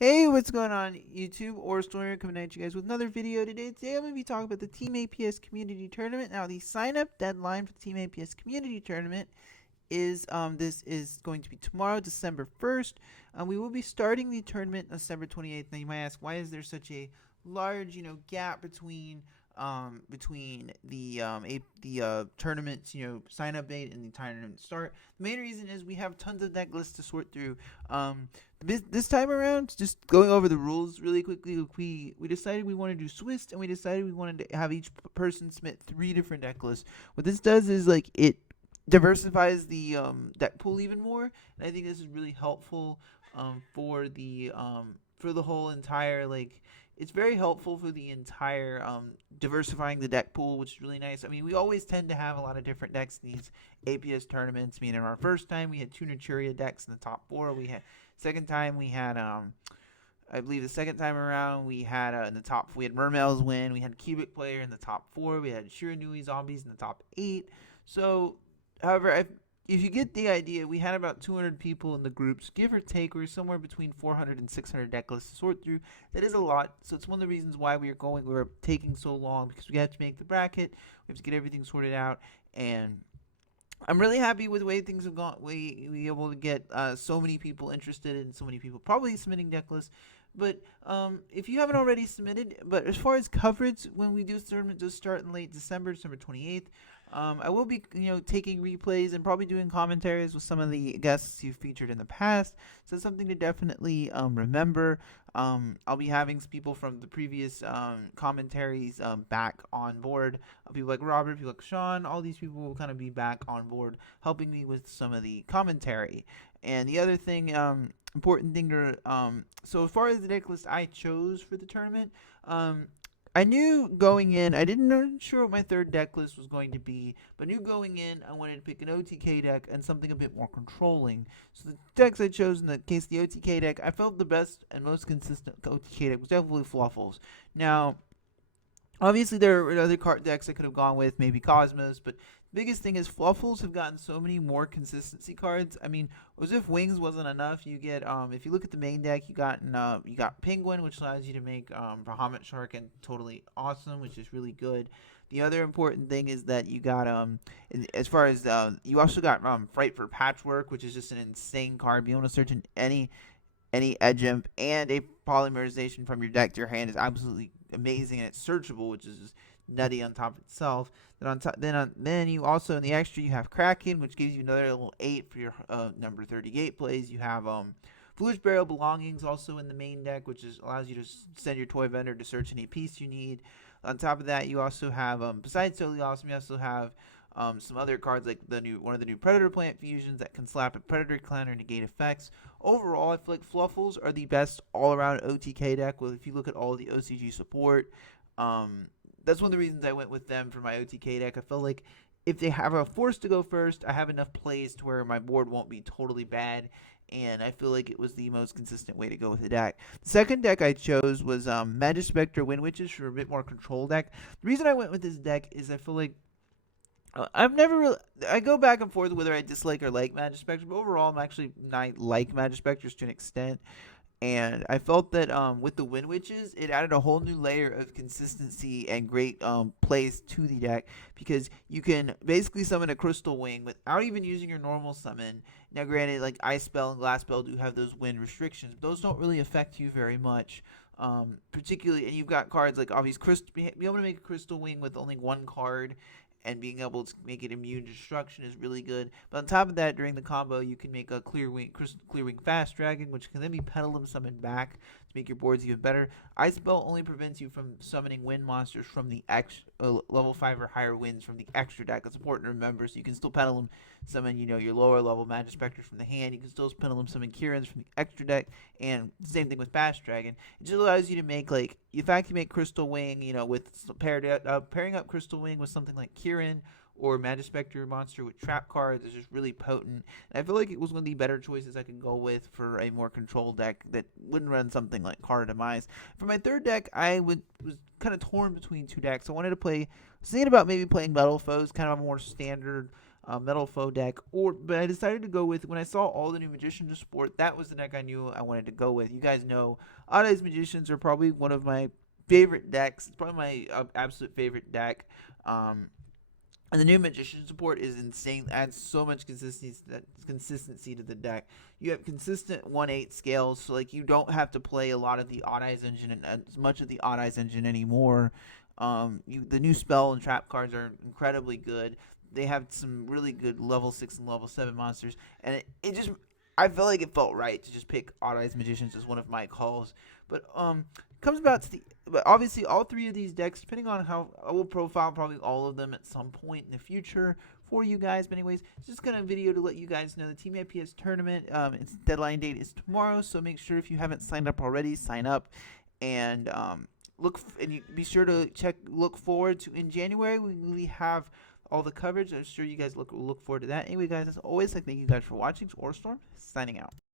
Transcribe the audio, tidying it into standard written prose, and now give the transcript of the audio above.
Hey, what's going on, YouTube? Or Story coming at you guys with another video today. Today I'm going to be talking about the Team APS Community Tournament. Now, the sign-up deadline for the Team APS Community Tournament is this is going to be tomorrow, December 1st. We will be starting the tournament December 28th. Now, you might ask, why is there such a large, gap between the tournaments, sign up date and the tournament start? The main reason is we have tons of deck lists to sort through. This time around, just going over the rules really quickly, we decided we wanted to do Swiss, and we decided we wanted to have each person submit 3 different deck lists. What this does is it diversifies the deck pool even more, and I think this is really helpful for the whole entire it's very helpful for the entire diversifying the deck pool, which is really nice. I mean, we always tend to have a lot of different decks in these APS tournaments. I mean, in our first time, we had 2 Naturia decks in the top 4. We had second time we had I believe the second time around we had in the top we had Mermail's Win, we had Cubic Player in the top 4, we had Shiranui Zombies in the top 8. So, however, if you get the idea, we had about 200 people in the groups, give or take. We're somewhere between 400 and 600 deck lists to sort through. That is a lot, so it's one of the reasons why we're taking so long, because we have to make the bracket, we have to get everything sorted out, and I'm really happy with the way things have gone. We able to get so many people interested and so many people probably submitting deck lists. But if you haven't already submitted, but as far as coverage, when we do this tournament, does start in late December, December 28th. I will be, taking replays and probably doing commentaries with some of the guests you've featured in the past. So it's something to definitely remember. I'll be having some people from the previous commentaries back on board. People like Robert, people like Sean, all these people will kind of be back on board, helping me with some of the commentary. And the other thing, important thing to, so as far as the deck list I chose for the tournament, I knew going in, I didn't know sure what my third deck list was going to be, but I knew going in I wanted to pick an OTK deck and something a bit more controlling. So the decks I chose in the case of the OTK deck, I felt the best and most consistent OTK deck was definitely Fluffles. Now, obviously, there are other card decks I could have gone with, maybe Cosmos, but the biggest thing is Fluffles have gotten so many more consistency cards. I mean, as if Wings wasn't enough, you get if you look at the main deck, you got Penguin, which allows you to make Bahamut Shark and totally awesome, which is really good. The other important thing is that you got as far as you also got Fright for Patchwork, which is just an insane card. Being able to search in any edge imp and a polymerization from your deck to your hand is absolutely amazing, and it's searchable, which is just nutty on top of itself. Then you also in the extra you have Kraken, which gives you another little 8 for your number 38 plays. You have Foolish Burial Belongings also in the main deck, which allows you to send your toy vendor to search any piece you need. On top of that, you also have besides totally awesome, you also have some other cards like one of the new Predator Plant fusions that can slap a Predator Clan or negate effects. Overall, I feel like Fluffles are the best all-around OTK deck. Well, if you look at all the OCG support, that's one of the reasons I went with them for my OTK deck. I feel like if they have a force to go first, I have enough plays to where my board won't be totally bad, and I feel like it was the most consistent way to go with the deck. The second deck I chose was Magispector Wind Witches for a bit more control deck. The reason I went with this deck is I feel like I've never really. I go back and forth whether I dislike or like Magispector, but overall, I like Magispectors to an extent. And I felt that with the Wind Witches, it added a whole new layer of consistency and great plays to the deck, because you can basically summon a Crystal Wing without even using your normal summon. Now, granted, like Ice Spell and Glass Spell do have those wind restrictions, but those don't really affect you very much. Particularly, and you've got cards like obviously be able to make a Crystal Wing with only one card and being able to make it immune to destruction is really good. But on top of that, during the combo, you can make a Clear Wing Fast Dragon, which can then be Petalum summoned back to make your boards even better. Ice Spell only prevents you from summoning wind monsters from the level 5 or higher winds from the extra deck. It's important to remember, so you can still Petalum summon, your lower level Magispectors from the hand. You can still Petalum summon Kirans from the extra deck, and same thing with Fast Dragon. It just allows you to make, in fact, you make Crystal Wing, with pairing up Crystal Wing with something like Kirin or Magispector monster with trap cards is just really potent. And I feel like it was one of the better choices I could go with for a more controlled deck that wouldn't run something like Card Demise. For my third deck, was kind of torn between two decks. I was thinking about maybe playing Metal Foes, kind of a more standard Metal Foe deck, but I decided to go with, when I saw all the new Magicians of Sport, that was the deck I knew I wanted to go with. You guys know Odd Eyes Magicians are probably one of my favorite decks. It's probably my absolute favorite deck. And the new Magician support is insane. Adds so much consistency to the deck. You have consistent 1/8 scales, so like you don't have to play a lot of the Odd Eyes engine and as much of the Odd Eyes engine anymore. The new spell and trap cards are incredibly good. They have some really good level 6 and level 7 monsters, and it just, I felt like it felt right to just pick Odd Eyes Magicians as one of my calls. But comes about to the, but obviously all three of these decks, depending on how I will profile probably all of them at some point in the future for you guys. But anyways, it's just gonna video to let you guys know the Team APS tournament. Its deadline date is tomorrow, so make sure if you haven't signed up already, sign up and be sure to look forward to in January we have all the coverage. I'm sure you guys look forward to that. Anyway, guys, as always, thank you guys for watching. Orstorm signing out.